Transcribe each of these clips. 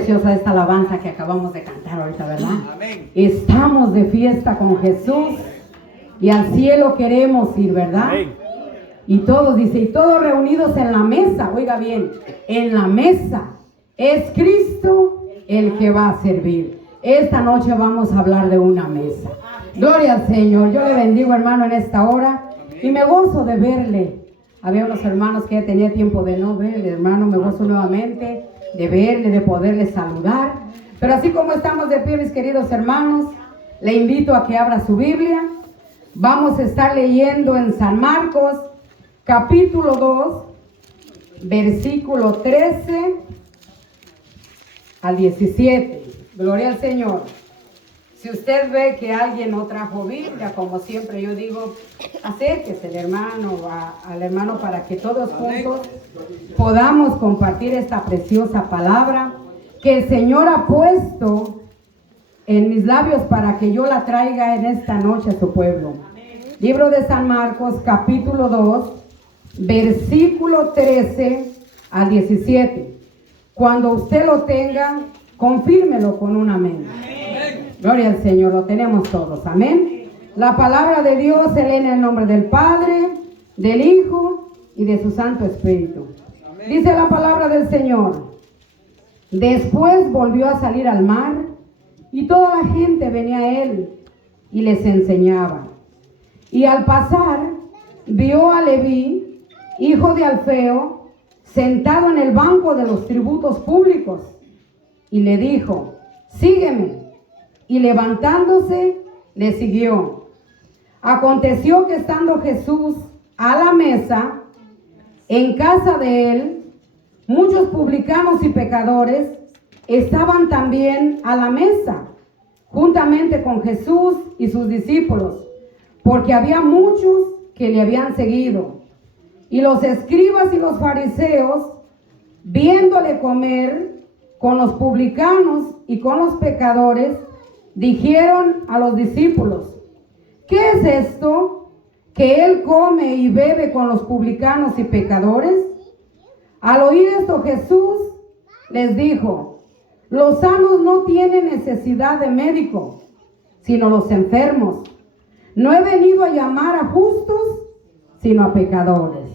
Preciosa esta alabanza que acabamos de cantar ahorita, ¿verdad? Amén. Estamos de fiesta con Jesús y al cielo queremos ir, ¿verdad? Amén. Y todos, dice, y todos reunidos en la mesa, oiga bien, en la mesa es Cristo el que va a servir. Esta noche vamos a hablar de una mesa. Gloria al Señor. Yo le bendigo, hermano, en esta hora y me gozo de verle. Había unos hermanos que ya tenía tiempo de no verle, hermano, me gozo nuevamente de verle, de poderle saludar. Pero así como estamos de pie, mis queridos hermanos, le invito a que abra su Biblia. Vamos a estar leyendo en San Marcos, capítulo 2, versículo 13 al 17. Gloria al Señor. Si usted ve que alguien no trajo Biblia, como siempre yo digo, acérquese al hermano para que todos juntos podamos compartir esta preciosa palabra que el Señor ha puesto en mis labios para que yo la traiga en esta noche a su pueblo. Libro de San Marcos, capítulo 2, versículo 13 al 17. Cuando usted lo tenga, confírmelo con un amén. Gloria al Señor, lo tenemos todos, amén. La palabra de Dios se lee en el nombre del Padre, del Hijo y de su Santo Espíritu. Amén. Dice la palabra del Señor: después volvió a salir al mar y toda la gente venía a él y les enseñaba. Y al pasar vio a Leví, hijo de Alfeo, sentado en el banco de los tributos públicos y le dijo: sígueme. Y levantándose, le siguió. Aconteció que estando Jesús a la mesa, en casa de él, muchos publicanos y pecadores estaban también a la mesa, juntamente con Jesús y sus discípulos, porque había muchos que le habían seguido. Y los escribas y los fariseos, viéndole comer con los publicanos y con los pecadores, dijeron a los discípulos: ¿qué es esto que él come y bebe con los publicanos y pecadores? Al oír esto, Jesús les dijo: los sanos no tienen necesidad de médico, sino los enfermos. No he venido a llamar a justos, sino a pecadores.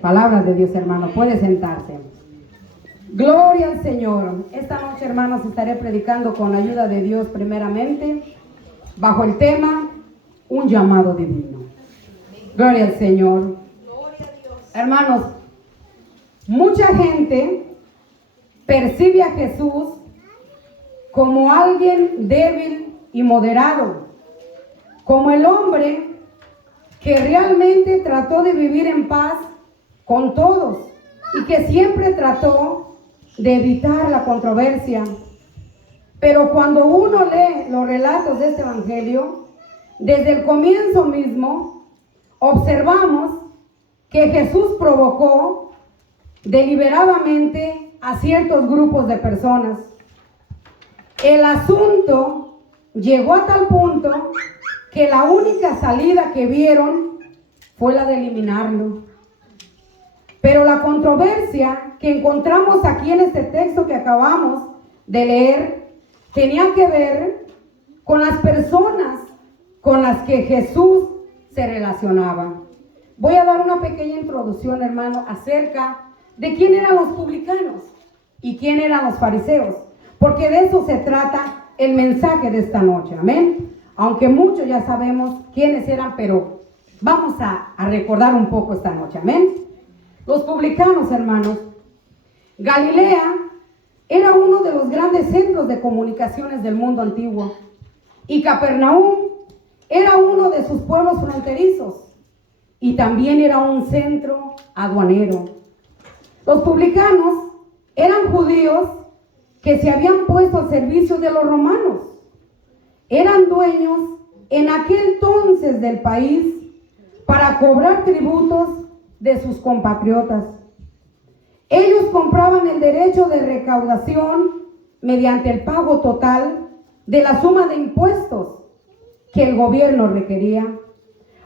Palabra de Dios, hermano. Puede sentarse. Gloria al Señor. Esta noche, hermanos, estaré predicando con la ayuda de Dios primeramente bajo el tema un llamado divino. Gloria al Señor. Hermanos, mucha gente percibe a Jesús como alguien débil y moderado, como el hombre que realmente trató de vivir en paz con todos y que siempre trató de evitar la controversia. Pero cuando uno lee los relatos de este evangelio, desde el comienzo mismo, observamos que Jesús provocó deliberadamente a ciertos grupos de personas. El asunto llegó a tal punto que la única salida que vieron fue la de eliminarlo. Pero la controversia que encontramos aquí en este texto que acabamos de leer tenía que ver con las personas con las que Jesús se relacionaba. Voy a dar una pequeña introducción, hermano, acerca de quién eran los publicanos y quién eran los fariseos, porque de eso se trata el mensaje de esta noche, amén. Aunque muchos ya sabemos quiénes eran, pero vamos a recordar un poco esta noche, amén. Los publicanos, hermanos, Galilea era uno de los grandes centros de comunicaciones del mundo antiguo y Capernaum era uno de sus pueblos fronterizos y también era un centro aduanero. Los publicanos eran judíos que se habían puesto al servicio de los romanos. Eran dueños en aquel entonces del país para cobrar tributos de sus compatriotas. Ellos compraban el derecho de recaudación mediante el pago total de la suma de impuestos que el gobierno requería.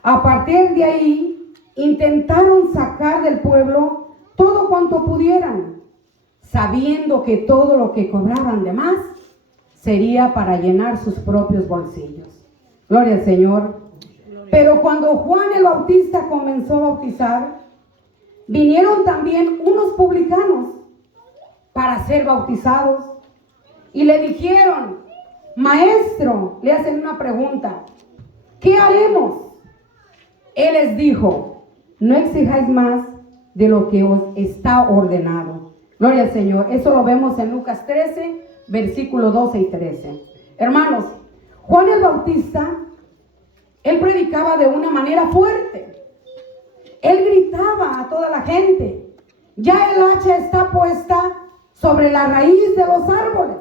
A partir de ahí, intentaron sacar del pueblo todo cuanto pudieran, sabiendo que todo lo que cobraban de más sería para llenar sus propios bolsillos. Gloria al Señor. Pero cuando Juan el Bautista comenzó a bautizar, vinieron también unos publicanos para ser bautizados y le dijeron: Maestro, le hacen una pregunta, ¿qué haremos? Él les dijo: no exijáis más de lo que os está ordenado. Gloria al Señor. Eso lo vemos en Lucas 13, versículos 12 y 13. Hermanos, Juan el Bautista, él predicaba de una manera fuerte. Él gritaba a toda la gente: ya el hacha está puesta sobre la raíz de los árboles.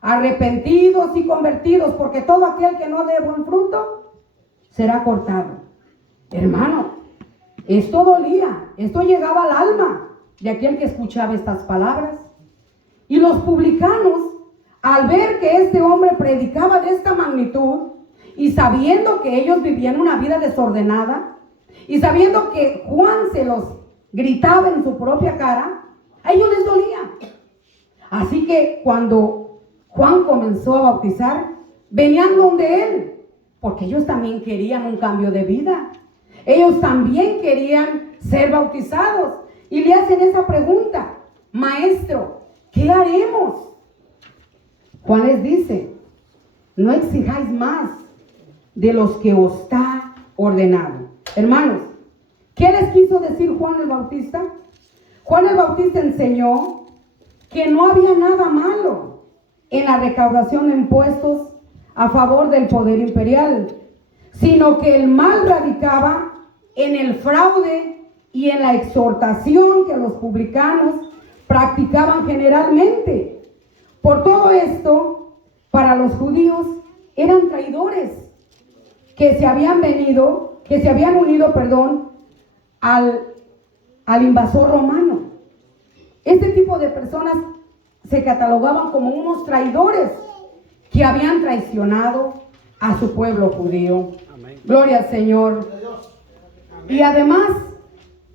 Arrepentidos y convertidos, porque todo aquel que no dé buen fruto será cortado. Hermano, esto dolía, esto llegaba al alma de aquel que escuchaba estas palabras. Y los publicanos, al ver que este hombre predicaba de esta magnitud, y sabiendo que ellos vivían una vida desordenada, y sabiendo que Juan se los gritaba en su propia cara, a ellos les dolía. Así que cuando Juan comenzó a bautizar, venían donde él, porque ellos también querían un cambio de vida. Ellos también querían ser bautizados. Y le hacen esa pregunta: Maestro, ¿qué haremos? Juan les dice: no exijáis más de los que os está ordenado. Hermanos, ¿qué les quiso decir Juan el Bautista? Juan el Bautista enseñó que no había nada malo en la recaudación de impuestos a favor del poder imperial, sino que el mal radicaba en el fraude y en la exhortación que los publicanos practicaban generalmente. Por todo esto, para los judíos eran traidores que se habían unido, al invasor romano. Este tipo de personas se catalogaban como unos traidores que habían traicionado a su pueblo judío. Amén. Gloria al Señor. Y además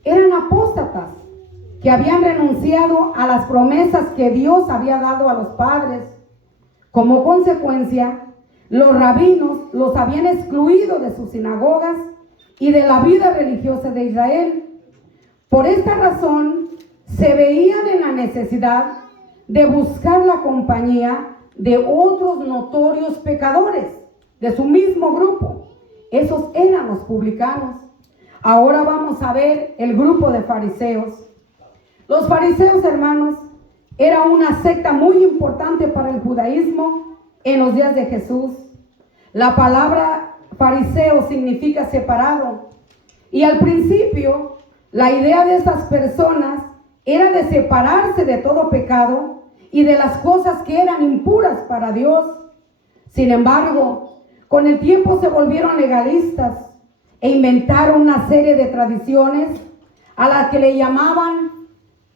eran apóstatas que habían renunciado a las promesas que Dios había dado a los padres. Como consecuencia, los rabinos los habían excluido de sus sinagogas y de la vida religiosa de Israel. Por esta razón, se veían en la necesidad de buscar la compañía de otros notorios pecadores de su mismo grupo. Esos eran los publicanos. Ahora vamos a ver el grupo de fariseos. Los fariseos, hermanos, era una secta muy importante para el judaísmo en los días de Jesús. La palabra fariseo significa separado. Y al principio, la idea de estas personas era de separarse de todo pecado y de las cosas que eran impuras para Dios. Sin embargo, con el tiempo se volvieron legalistas e inventaron una serie de tradiciones a las que le llamaban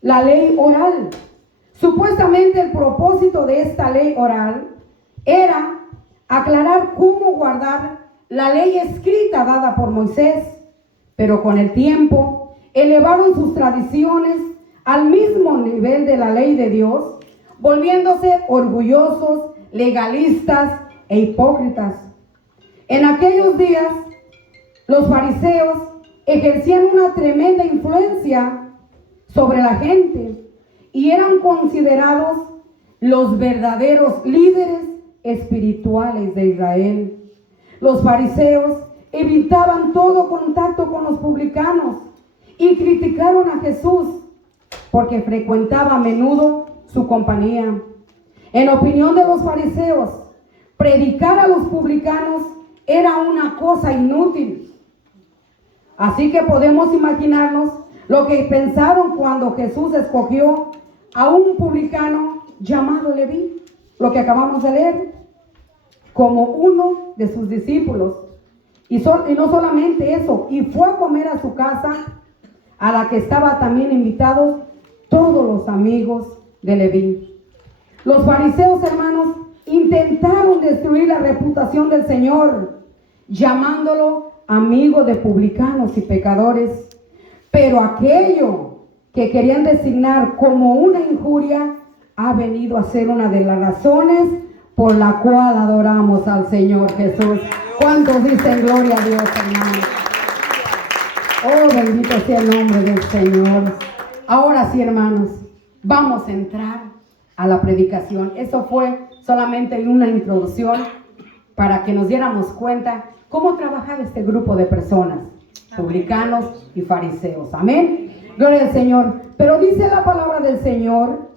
la ley oral. Supuestamente el propósito de esta ley oral era aclarar cómo guardar la ley escrita dada por Moisés, pero con el tiempo elevaron sus tradiciones al mismo nivel de la ley de Dios, volviéndose orgullosos, legalistas e hipócritas. En aquellos días, los fariseos ejercían una tremenda influencia sobre la gente y eran considerados los verdaderos líderes espirituales de Israel. Los fariseos evitaban todo contacto con los publicanos y criticaron a Jesús porque frecuentaba a menudo su compañía. En opinión de los fariseos, predicar a los publicanos era una cosa inútil. Así que podemos imaginarnos lo que pensaron cuando Jesús escogió a un publicano llamado Leví, lo que acabamos de leer, como uno de sus discípulos. Y no solamente eso, y fue a comer a su casa, a la que estaban también invitados todos los amigos de Leví. Los fariseos, hermanos, intentaron destruir la reputación del Señor, llamándolo amigo de publicanos y pecadores. Pero aquello que querían designar como una injuria, ha venido a ser una de las razones por la cual adoramos al Señor Jesús. ¿Cuántos dicen gloria a Dios, hermanos? Oh, bendito sea el nombre del Señor. Ahora sí, hermanos, vamos a entrar a la predicación. Eso fue solamente una introducción para que nos diéramos cuenta cómo trabajaba este grupo de personas, publicanos y fariseos. Amén. Gloria al Señor. Pero dice la palabra del Señor,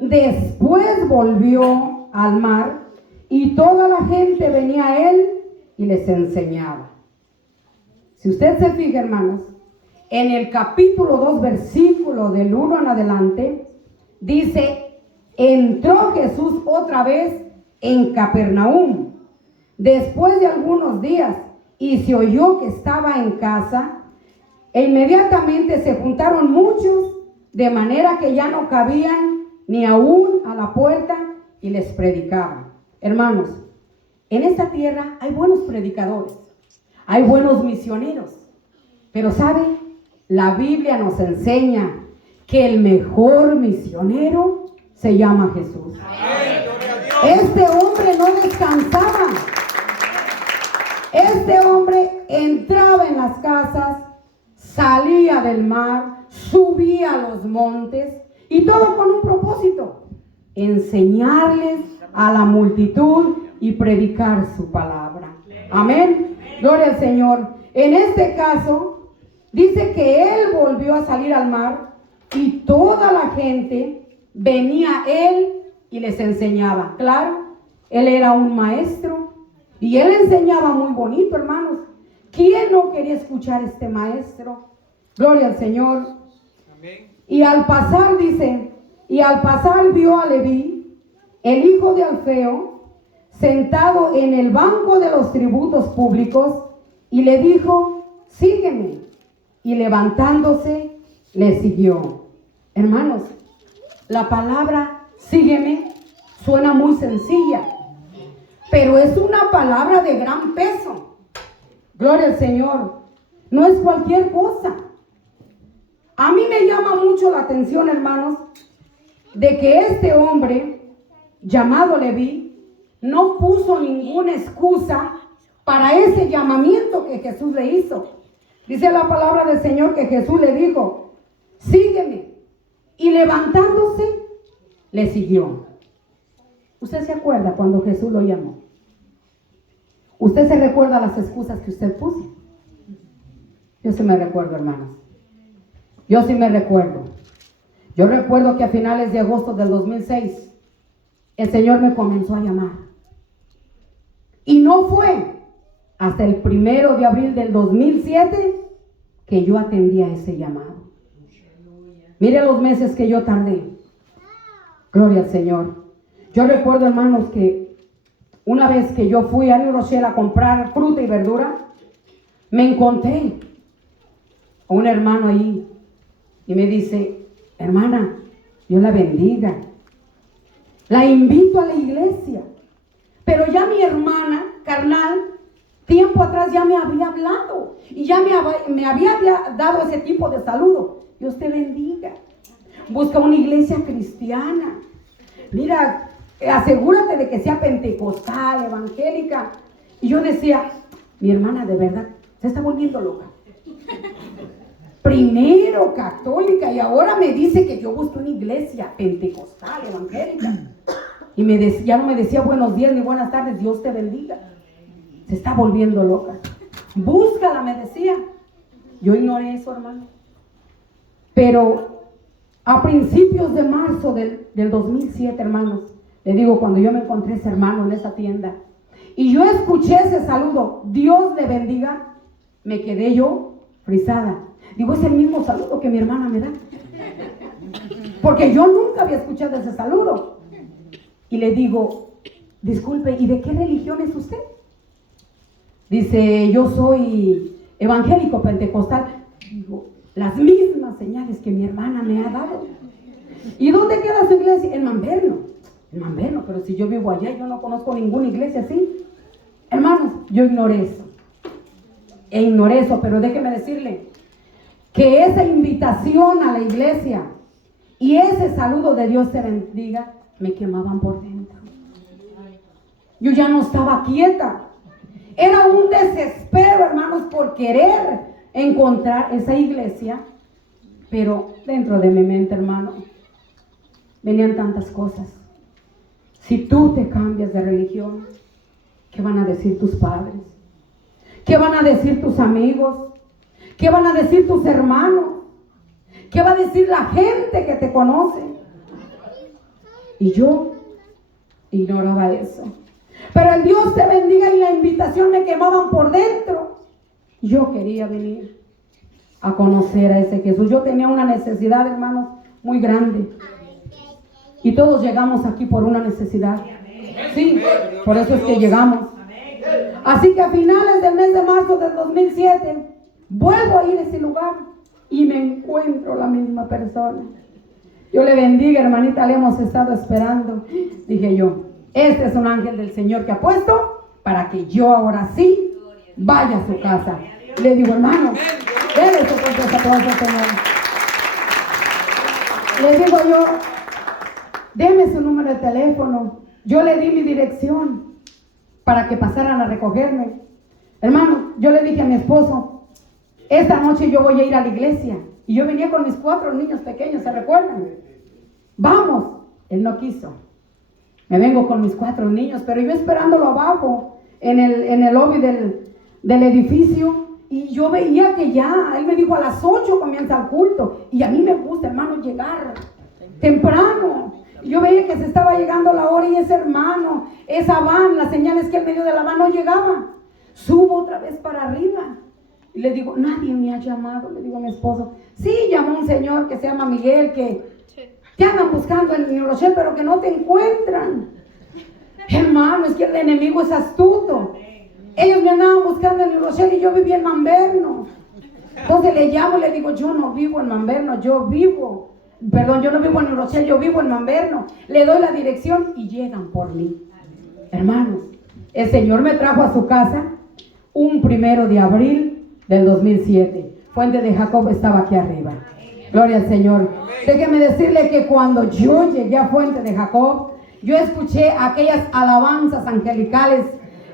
después volvió al mar y toda la gente venía a él y les enseñaba. Si usted se fija, hermanos, en el capítulo 2, versículo del 1 en adelante, dice, entró Jesús otra vez en Capernaum, después de algunos días, y se oyó que estaba en casa, e inmediatamente se juntaron muchos, de manera que ya no cabían ni aún a la puerta, y les predicaban. Hermanos, en esta tierra hay buenos predicadores, hay buenos misioneros, pero ¿sabe? La Biblia nos enseña que el mejor misionero se llama Jesús. Este hombre no descansaba. Este hombre entraba en las casas, salía del mar, subía a los montes, y todo con un propósito: enseñarles a la multitud y predicar su palabra. Amén. Gloria al Señor. En este caso, dice que él volvió a salir al mar y toda la gente venía a él y les enseñaba. Claro, él era un maestro y él enseñaba muy bonito, hermanos. ¿Quién no quería escuchar a este maestro? Gloria al Señor. Amén. Y al pasar, dice, y al pasar vio a Leví, el hijo de Alfeo, sentado en el banco de los tributos públicos, y le dijo, sígueme. Y levantándose, le siguió. Hermanos, la palabra sígueme suena muy sencilla, pero es una palabra de gran peso. Gloria al Señor. No es cualquier cosa. A mí me llama mucho la atención, hermanos, de que este hombre llamado Leví no puso ninguna excusa para ese llamamiento que Jesús le hizo. Dice la palabra del Señor que Jesús le dijo, sígueme. Y levantándose, le siguió. ¿Usted se acuerda cuando Jesús lo llamó? ¿Usted se recuerda las excusas que usted puso? Yo sí me recuerdo, hermanos. Yo sí me recuerdo. Yo recuerdo que a finales de agosto del 2006, el Señor me comenzó a llamar. Y no fue hasta el 1 de abril del 2007 que yo atendía ese llamado. Mire los meses que yo tardé. Gloria al Señor. Yo recuerdo, hermanos, que una vez que yo fui a New Rochelle a comprar fruta y verdura, me encontré a un hermano ahí y me dice, hermana, Dios la bendiga. La invito a la iglesia. Pero ya mi hermana, carnal, tiempo atrás ya me había hablado y ya me había dado ese tipo de saludo. Dios te bendiga. Busca una iglesia cristiana. Mira, asegúrate de que sea pentecostal, evangélica. Y yo decía, mi hermana de verdad se está volviendo loca. Primero católica y ahora me dice que yo busco una iglesia pentecostal, evangélica. Y ya no me decía buenos días ni buenas tardes, Dios te bendiga. Se está volviendo loca. Búscala, me decía. Yo ignoré eso, hermano. Pero a principios de marzo del 2007, hermanos, le digo, cuando yo me encontré ese hermano en esa tienda y yo escuché ese saludo, Dios le bendiga, me quedé yo frisada. Digo, es el mismo saludo que mi hermana me da, porque yo nunca había escuchado ese saludo. Y le digo, disculpe, ¿y de qué religión es usted? Dice, yo soy evangélico pentecostal. Digo, las mismas señales que mi hermana me ha dado. ¿Y dónde queda su iglesia? En Manverno. En Manverno, pero si yo vivo allá, yo no conozco ninguna iglesia así. Hermanos, yo ignoré eso. Pero déjeme decirle, que esa invitación a la iglesia y ese saludo de Dios te bendiga me quemaban por dentro. Yo ya no estaba quieta. Era un desespero, hermanos, por querer encontrar esa iglesia. Pero dentro de mi mente, hermano, venían tantas cosas. Si tú te cambias de religión, ¿qué van a decir tus padres? ¿Qué van a decir tus amigos? ¿Qué van a decir tus hermanos? ¿Qué va a decir la gente que te conoce? Y yo ignoraba eso. Pero el Dios te bendiga y la invitación me quemaban por dentro. Yo quería venir a conocer a ese Jesús. Yo tenía una necesidad, hermanos, muy grande. Y todos llegamos aquí por una necesidad. Sí, por eso es que llegamos. Así que a finales del mes de marzo del 2007, vuelvo a ir a ese lugar y me encuentro la misma persona. Yo le bendiga, hermanita, le hemos estado esperando. Dije yo, este es un ángel del Señor que ha puesto para que yo ahora sí vaya a su casa. Le digo, hermano, déle su fuerte aplauso, Señor. Le digo yo, deme su número de teléfono. Yo le di mi dirección para que pasaran a recogerme. Hermano, yo le dije a mi esposo, esta noche yo voy a ir a la iglesia. Y yo venía con mis 4 niños pequeños, ¿se recuerdan? Vamos. Él no quiso. Me vengo con mis 4 niños, pero yo esperándolo abajo, en el lobby del edificio. Y yo veía que ya, él me dijo a las 8 comienza el culto. Y a mí me gusta, hermano, llegar temprano. Yo veía que se estaba llegando la hora y ese hermano, esa van, las señales que él me dio de la van no llegaba. Subo otra vez para arriba. Y le digo, nadie me ha llamado. Le digo a mi esposo, sí, llamó un señor que se llama Miguel, que te andan buscando en New Rochelle, pero que no te encuentran. Hermano, es que el enemigo es astuto. Ellos me andaban buscando en New Rochelle y yo vivía en Manverno. Entonces le llamo y le digo, yo no vivo en Manverno, yo no vivo en New Rochelle, yo vivo en Manverno. Le doy la dirección y llegan por mí. Hermanos, el Señor me trajo a su casa un 1 de abril del 2007. Fuente de Jacob estaba aquí arriba. Gloria al Señor. Déjeme decirle que cuando yo llegué a Fuente de Jacob, yo escuché aquellas alabanzas angelicales.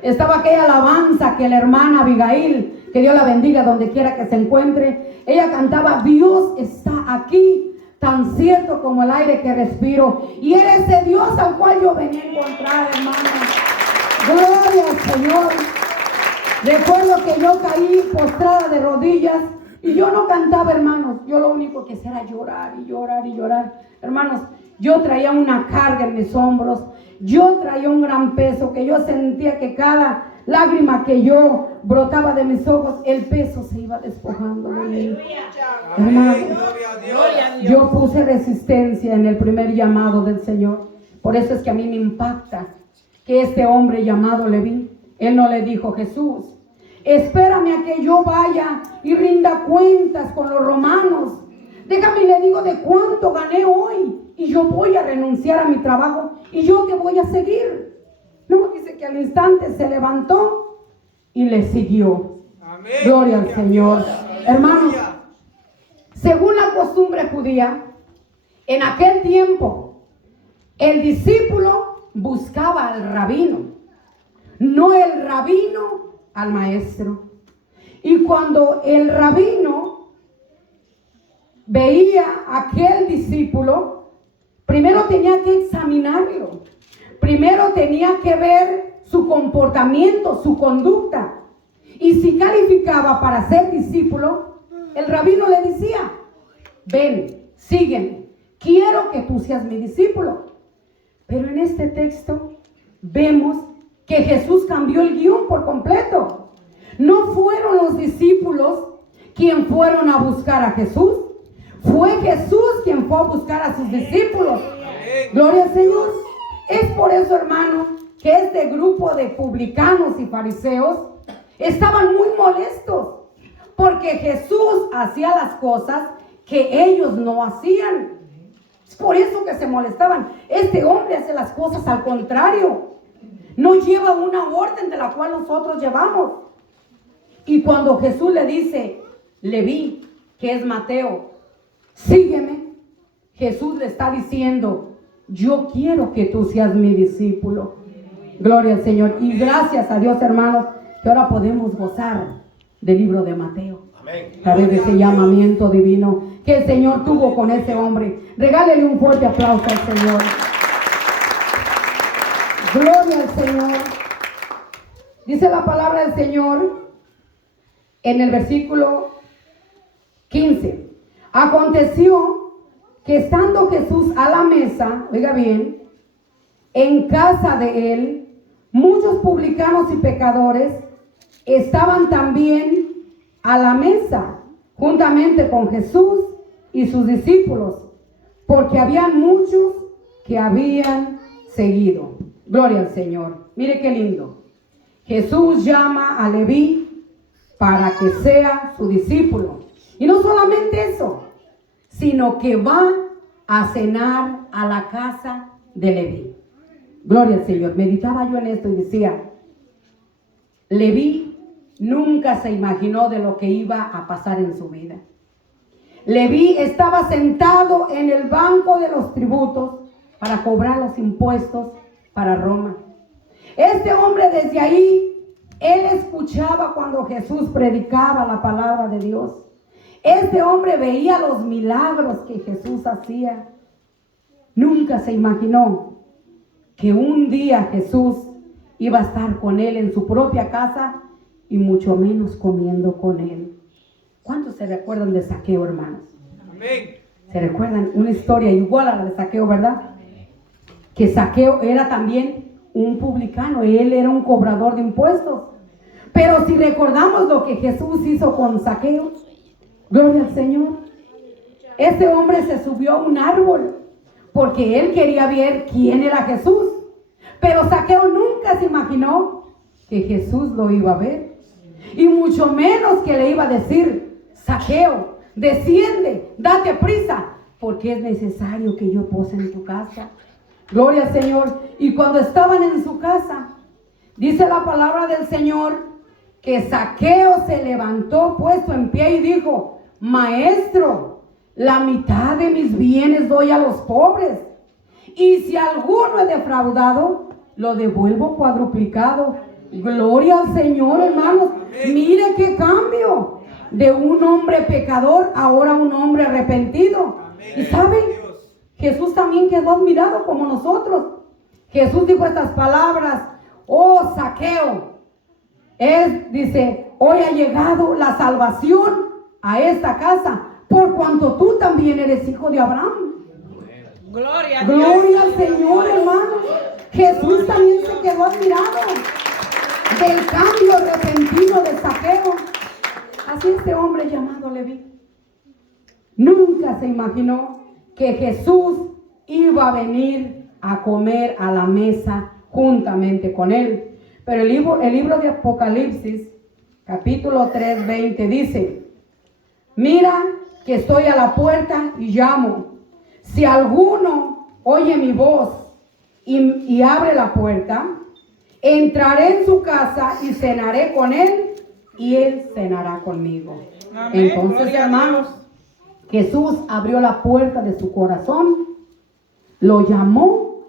Estaba aquella alabanza que la hermana Abigail, que Dios la bendiga donde quiera que se encuentre, ella cantaba, Dios está aquí, tan cierto como el aire que respiro. Y era ese Dios al cual yo venía a encontrar, hermano. Gloria al Señor. Recuerdo que yo caí postrada de rodillas y yo no cantaba, hermanos. Yo lo único que hacía era llorar y llorar y llorar. Hermanos, yo traía una carga en mis hombros. Yo traía un gran peso que yo sentía que cada lágrima que yo brotaba de mis ojos, el peso se iba despojando de mí. Hermanos, yo puse resistencia en el primer llamado del Señor. Por eso es que a mí me impacta que este hombre llamado Leví, él no le dijo, Jesús, espérame a que yo vaya y rinda cuentas con los romanos. Déjame y le digo de cuánto gané hoy y yo voy a renunciar a mi trabajo y yo te voy a seguir. No, dice que al instante se levantó y le siguió. Amén. Gloria al Señor. Hermanos, según la costumbre judía, en aquel tiempo, el discípulo buscaba al rabino, no el rabino al maestro. Y cuando el rabino veía a aquel discípulo, primero tenía que examinarlo. Primero tenía que ver su comportamiento, su conducta. Y si calificaba para ser discípulo, el rabino le decía, ven, sígueme, quiero que tú seas mi discípulo. Pero en este texto vemos que Jesús cambió el guión por completo. No fueron los discípulos quienes fueron a buscar a Jesús. Fue Jesús quien fue a buscar a sus discípulos. Gloria al Señor. Es por eso, hermano, que este grupo de publicanos y fariseos estaban muy molestos, porque Jesús hacía las cosas que ellos no hacían. Es por eso que se molestaban. Este hombre hace las cosas al contrario. No lleva una orden de la cual nosotros llevamos. Y cuando Jesús le dice, Leví, que es Mateo, sígueme. Jesús le está diciendo, yo quiero que tú seas mi discípulo. Gloria al Señor. Y gracias a Dios, hermanos, que ahora podemos gozar del libro de Mateo. A través de ese llamamiento divino que el Señor tuvo con ese hombre. Regálele un fuerte aplauso al Señor. Gloria al Señor. Dice la palabra del Señor en el versículo 15. Aconteció que estando Jesús a la mesa, oiga bien, en casa de él, muchos publicanos y pecadores estaban también a la mesa, juntamente con Jesús y sus discípulos, porque habían muchos que habían seguido. Gloria al Señor. Mire qué lindo. Jesús llama a Leví para que sea su discípulo. Y no solamente eso, sino que va a cenar a la casa de Leví. Gloria al Señor. Meditaba yo en esto y decía, Leví nunca se imaginó de lo que iba a pasar en su vida. Leví estaba sentado en el banco de los tributos para cobrar los impuestos para Roma. Este hombre desde ahí, él escuchaba cuando Jesús predicaba la palabra de Dios. Este hombre veía los milagros que Jesús hacía. Nunca se imaginó que un día Jesús iba a estar con él en su propia casa y mucho menos comiendo con él. ¿Cuántos se recuerdan de Zaqueo, hermanos? Amén. ¿Se recuerdan? Una historia igual a la de Zaqueo, ¿verdad? Que Zaqueo era también un publicano, él era un cobrador de impuestos. Pero si recordamos lo que Jesús hizo con Zaqueo, gloria al Señor, este hombre se subió a un árbol porque él quería ver quién era Jesús. Pero Zaqueo nunca se imaginó que Jesús lo iba a ver. Y mucho menos que le iba a decir, Zaqueo, desciende, date prisa, porque es necesario que yo pose en tu casa. Gloria al Señor. Y cuando estaban en su casa, dice la palabra del Señor, que Zaqueo se levantó puesto en pie y dijo, Maestro, la mitad de mis bienes doy a los pobres. Y si alguno he defraudado, lo devuelvo cuadruplicado. Gloria al Señor, hermanos. Mire qué cambio. De un hombre pecador, ahora un hombre arrepentido. Y ¿saben? Jesús también quedó admirado como nosotros. Jesús dijo estas palabras, oh Zaqueo, dice, hoy ha llegado la salvación a esta casa, por cuanto tú también eres hijo de Abraham. Gloria al Señor, hermano. Jesús también se quedó admirado del cambio repentino de Zaqueo. Así este hombre llamado Leví nunca se imaginó que Jesús iba a venir a comer a la mesa juntamente con él. Pero el libro de Apocalipsis, capítulo 3, 20, dice, mira que estoy a la puerta y llamo. Si alguno oye mi voz y abre la puerta, entraré en su casa y cenaré con él y él cenará conmigo. Amén. Entonces, hermanos, Jesús abrió la puerta de su corazón, lo llamó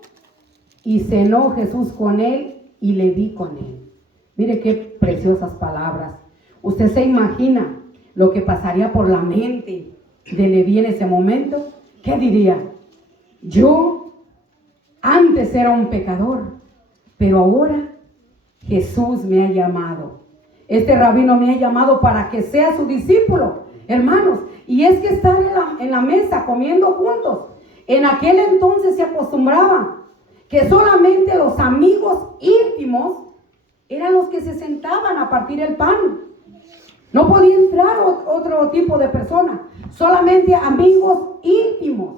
y cenó Jesús con él y Leví con él. Mire qué preciosas palabras. Usted se imagina lo que pasaría por la mente de Leví en ese momento. ¿Qué diría? Yo antes era un pecador, pero ahora Jesús me ha llamado. Este rabino me ha llamado para que sea su discípulo, hermanos. Y es que estar en la mesa comiendo juntos. En aquel entonces se acostumbraba que solamente los amigos íntimos eran los que se sentaban a partir el pan. No podía entrar otro tipo de persona, solamente amigos íntimos.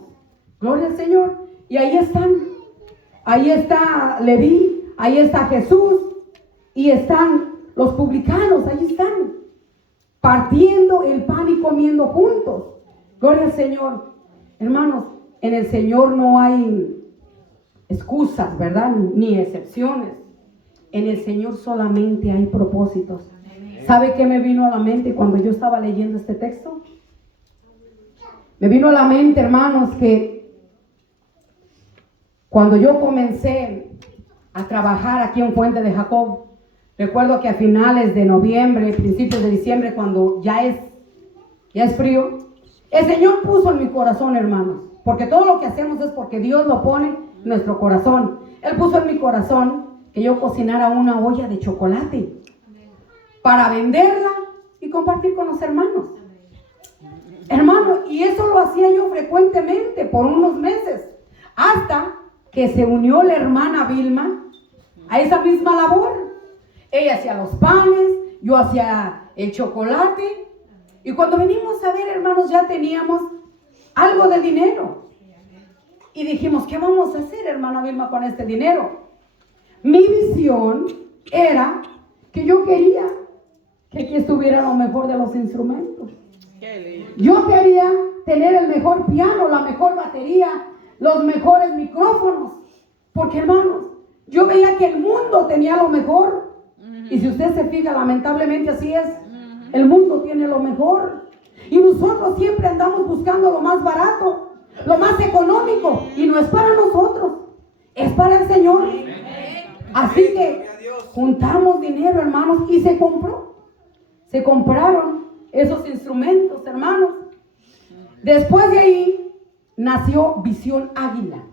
Gloria al Señor. Y ahí están. Ahí está Leví, ahí está Jesús y están los publicanos, ahí están, partiendo el pan y comiendo juntos. Gloria al Señor. Hermanos, en el Señor no hay excusas, ¿verdad? Ni excepciones. En el Señor solamente hay propósitos. ¿Sabe qué me vino a la mente cuando yo estaba leyendo este texto? Me vino a la mente, hermanos, que cuando yo comencé a trabajar aquí en Fuente de Jacob, recuerdo que a finales de noviembre, principios de diciembre, cuando ya es frío, el Señor puso en mi corazón, hermanos, porque todo lo que hacemos es porque Dios lo pone en nuestro corazón. Él puso en mi corazón que yo cocinara una olla de chocolate para venderla y compartir con los hermanos. Hermano, y eso lo hacía yo frecuentemente por unos meses, hasta que se unió la hermana Vilma a esa misma labor. Ella hacía los panes, yo hacía el chocolate, y cuando venimos a ver, hermanos, ya teníamos algo de dinero. Y dijimos, ¿qué vamos a hacer, hermana Vilma, con este dinero? Mi visión era que yo quería que aquí estuviera lo mejor de los instrumentos. Yo quería tener el mejor piano, la mejor batería, los mejores micrófonos. Porque, hermanos, yo veía que el mundo tenía lo mejor. Y si usted se fija, lamentablemente así es. El mundo tiene lo mejor. Y nosotros siempre andamos buscando lo más barato, lo más económico. Y no es para nosotros, es para el Señor. Así que juntamos dinero, hermanos, y se compró. Se compraron esos instrumentos, hermanos. Después de ahí nació Visión Águila.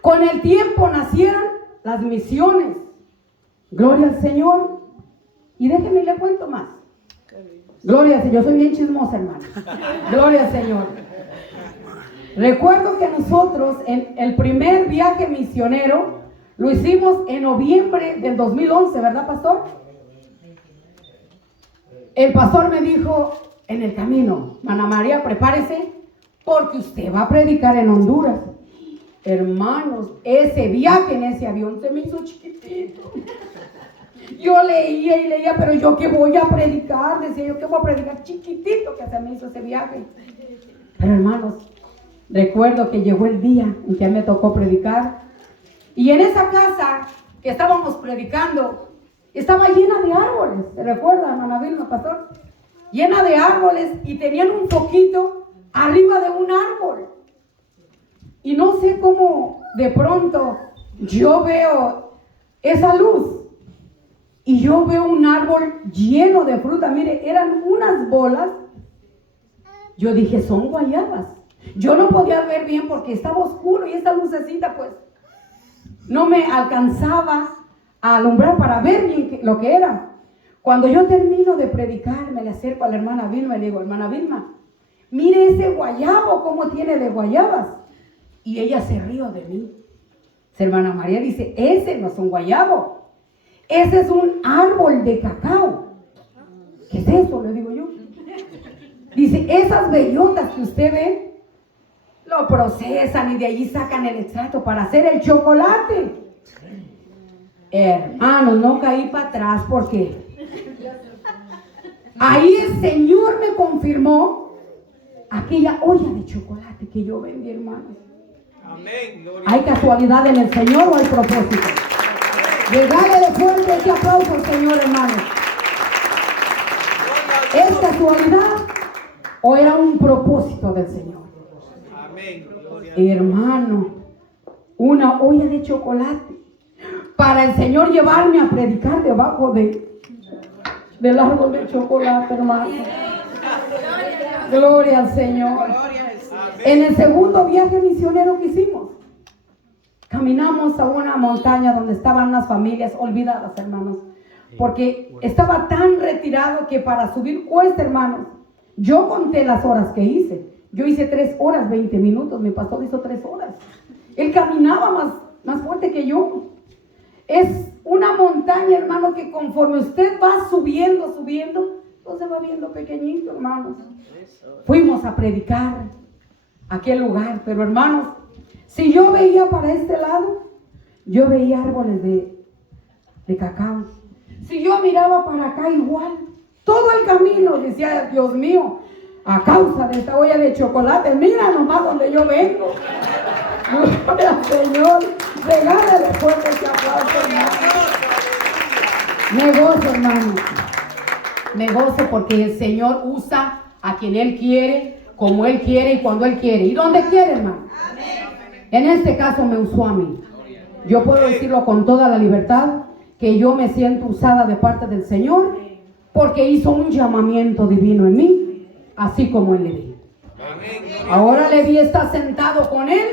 Con el tiempo nacieron las misiones. Gloria al Señor. Y déjenme le cuento más. Gloria al Señor. Yo soy bien chismosa, hermano. Gloria al Señor. Recuerdo que nosotros en el primer viaje misionero lo hicimos en noviembre del 2011, ¿verdad, pastor? El pastor me dijo en el camino, Ana María, prepárese porque usted va a predicar en Honduras. Hermanos, ese viaje en ese avión se me hizo chiquitito. Yo leía y leía, pero yo qué voy a predicar, decía yo, ¿qué voy a predicar? Chiquitito que se me hizo ese viaje. Pero hermanos, recuerdo que llegó el día en que me tocó predicar. Y en esa casa que estábamos predicando, estaba llena de árboles. ¿Se recuerda, hermana Vilma, pastor? Llena de árboles y tenían un foquito arriba de un árbol. Y no sé cómo de pronto yo veo esa luz. Y yo veo un árbol lleno de fruta. Mire, eran unas bolas. Yo dije, son guayabas. Yo no podía ver bien porque estaba oscuro y esa lucecita pues no me alcanzaba a alumbrar para ver bien lo que era. Cuando yo termino de predicar, me le acerco a la hermana Vilma y le digo, hermana Vilma, mire ese guayabo, cómo tiene de guayabas. Y ella se rió de mí. Hermana María dice, ese no es un guayabo, ese es un árbol de cacao. ¿Qué es eso? Le digo yo. Dice, esas bellotas que usted ve, lo procesan y de allí sacan el extracto para hacer el chocolate. Hermanos, no caí para atrás porque ahí el Señor me confirmó aquella olla de chocolate que yo vendí, hermanos. ¿Hay casualidad en el Señor o hay propósito? Regálele fuerte ese aplauso al Señor, hermanos. ¿Es casualidad o era un propósito del Señor? Hermano, una olla de chocolate para el Señor llevarme a predicar debajo del árbol de chocolate, hermano. Gloria al Señor. En el segundo viaje misionero que hicimos, caminamos a una montaña donde estaban unas familias olvidadas, hermanos, porque estaba tan retirado que para subir cuesta, hermanos. Yo conté las horas que hice. Yo hice 3 horas 20 minutos, mi pastor hizo 3 horas. Él caminaba más fuerte que yo. Es una montaña, hermano, que conforme usted va subiendo, todo se va viendo pequeñito, hermanos. Fuimos a predicar a aquel lugar, pero hermanos, si yo veía para este lado, yo veía árboles de cacao. Si yo miraba para acá igual, todo el camino decía, Dios mío, a causa de esta olla de chocolate, mira nomás donde yo vengo. Gloria al Señor. Regálale fuerte ese aplauso, hermano. Me gozo, hermano. Me gozo porque el Señor usa a quien Él quiere como Él quiere y cuando Él quiere y donde quiere, hermano. En este caso me usó a mí. Yo puedo decirlo con toda la libertad, que yo me siento usada de parte del Señor, porque hizo un llamamiento divino en mí, así como en Leví. Ahora Leví está sentado con él,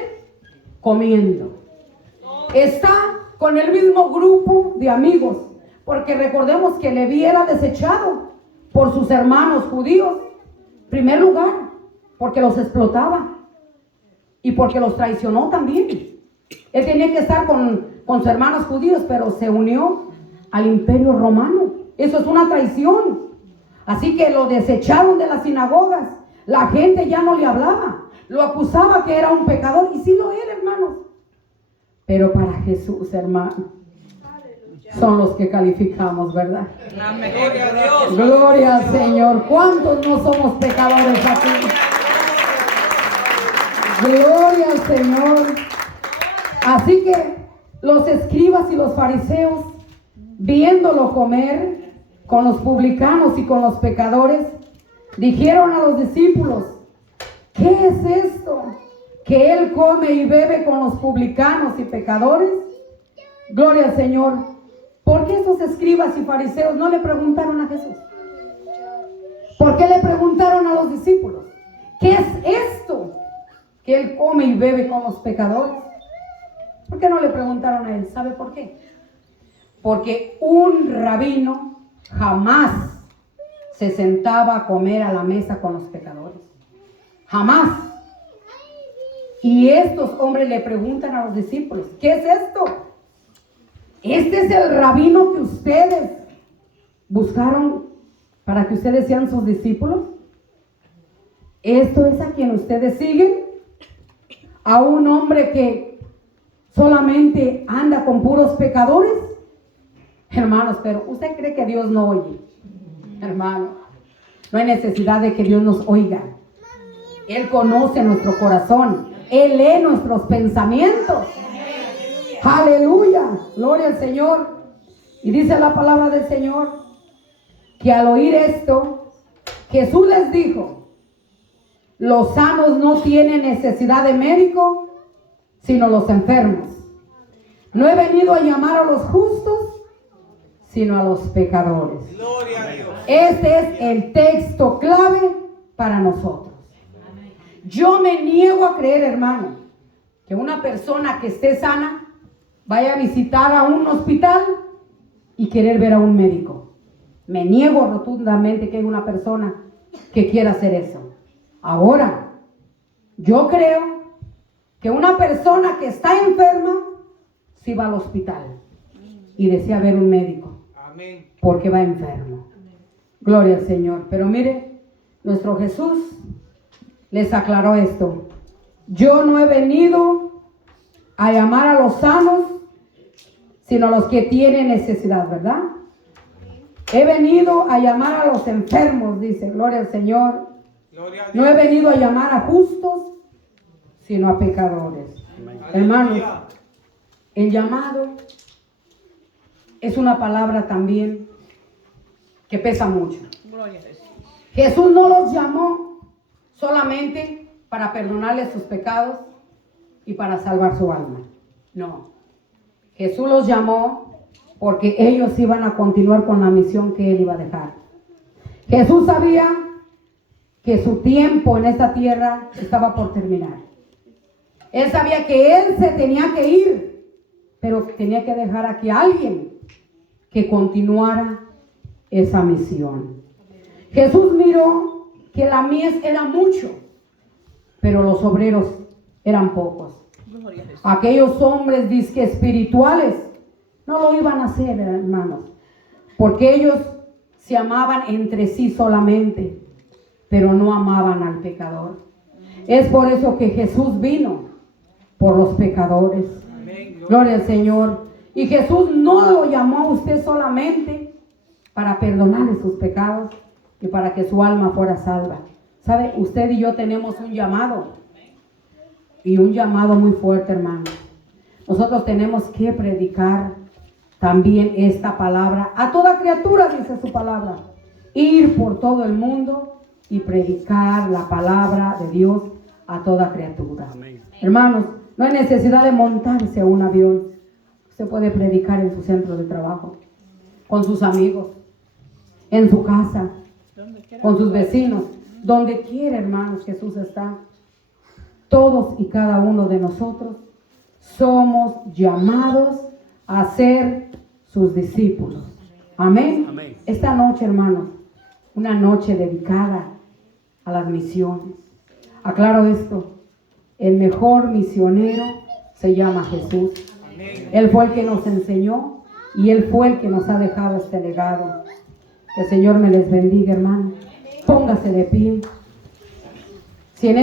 comiendo. Está con el mismo grupo de amigos, porque recordemos que Leví era desechado por sus hermanos judíos. En primer lugar, porque los explotaba y porque los traicionó también. Él tenía que estar con sus hermanos judíos, pero se unió al imperio romano. Eso es una traición. Así que lo desecharon de las sinagogas. La gente ya no le hablaba. Lo acusaba que era un pecador. Y sí lo era, hermanos. Pero para Jesús, hermano, son los que calificamos, ¿verdad? Amén. Gloria a Dios. Gloria al Señor. ¿Cuántos no somos pecadores aquí? Gloria al Señor. Así que los escribas y los fariseos, viéndolo comer con los publicanos y con los pecadores, dijeron a los discípulos: ¿qué es esto que Él come y bebe con los publicanos y pecadores? Gloria al Señor. ¿Por qué estos escribas y fariseos no le preguntaron a Jesús? ¿Por qué le preguntaron a los discípulos? ¿Qué es esto que Él come y bebe con los pecadores? ¿Por qué no le preguntaron a Él? ¿Sabe por qué? Porque un rabino jamás se sentaba a comer a la mesa con los pecadores. Jamás. Y estos hombres le preguntan a los discípulos: ¿qué es esto? Este es el rabino que ustedes buscaron para que ustedes sean sus discípulos. ¿Esto es a quien ustedes siguen? ¿A un hombre que solamente anda con puros pecadores? Hermanos, pero ¿usted cree que Dios no oye? Hermano, no hay necesidad de que Dios nos oiga. Él conoce nuestro corazón. Él lee nuestros pensamientos. Aleluya, gloria al Señor. Y dice la palabra del Señor que al oír esto, Jesús les dijo: los sanos no tienen necesidad de médico, sino los enfermos. No he venido a llamar a los justos, sino a los pecadores. Gloria a Dios. Este es el texto clave para nosotros. Yo me niego a creer, hermano, que una persona que esté sana vaya a visitar a un hospital y querer ver a un médico. Me niego rotundamente que hay una persona que quiera hacer eso. Ahora, yo creo que una persona que está enferma sí va al hospital y desea ver un médico. Amén. Porque va enfermo. Gloria al Señor. Pero mire, nuestro Jesús les aclaró esto: yo no he venido a llamar a los sanos, sino a los que tienen necesidad, ¿verdad? He venido a llamar a los enfermos, dice. Gloria al Señor. Gloria a Dios. No he venido a llamar a justos, sino a pecadores. Hermanos, el llamado es una palabra también que pesa mucho. Gloria a Dios. Jesús no los llamó solamente para perdonarles sus pecados y para salvar su alma. No. Jesús los llamó porque ellos iban a continuar con la misión que Él iba a dejar. Jesús sabía que su tiempo en esta tierra estaba por terminar. Él sabía que Él se tenía que ir, pero tenía que dejar aquí a alguien que continuara esa misión. Jesús miró que la mies era mucho, pero los obreros eran pocos. Aquellos hombres disque espirituales no lo iban a hacer, hermanos, porque ellos se amaban entre sí solamente, pero no amaban al pecador. Es por eso que Jesús vino por los pecadores. Gloria al Señor. Y Jesús no lo llamó a usted solamente para perdonarle sus pecados y para que su alma fuera salva. ¿Sabe? Usted y yo tenemos un llamado, y un llamado muy fuerte, hermano. Nosotros tenemos que predicar también esta palabra a toda criatura, dice su palabra. Ir por todo el mundo y predicar la palabra de Dios a toda criatura. Hermanos, no hay necesidad de montarse a un avión. Usted puede predicar en su centro de trabajo, con sus amigos, en su casa, con sus vecinos, donde quiera, hermanos, Jesús está. Todos y cada uno de nosotros somos llamados a ser sus discípulos. Amén. Amén. Esta noche, hermanos, una noche dedicada a las misiones. Aclaro esto, el mejor misionero se llama Jesús. Él fue el que nos enseñó y Él fue el que nos ha dejado este legado. Que el Señor me les bendiga, hermano. Póngase de pie. Si en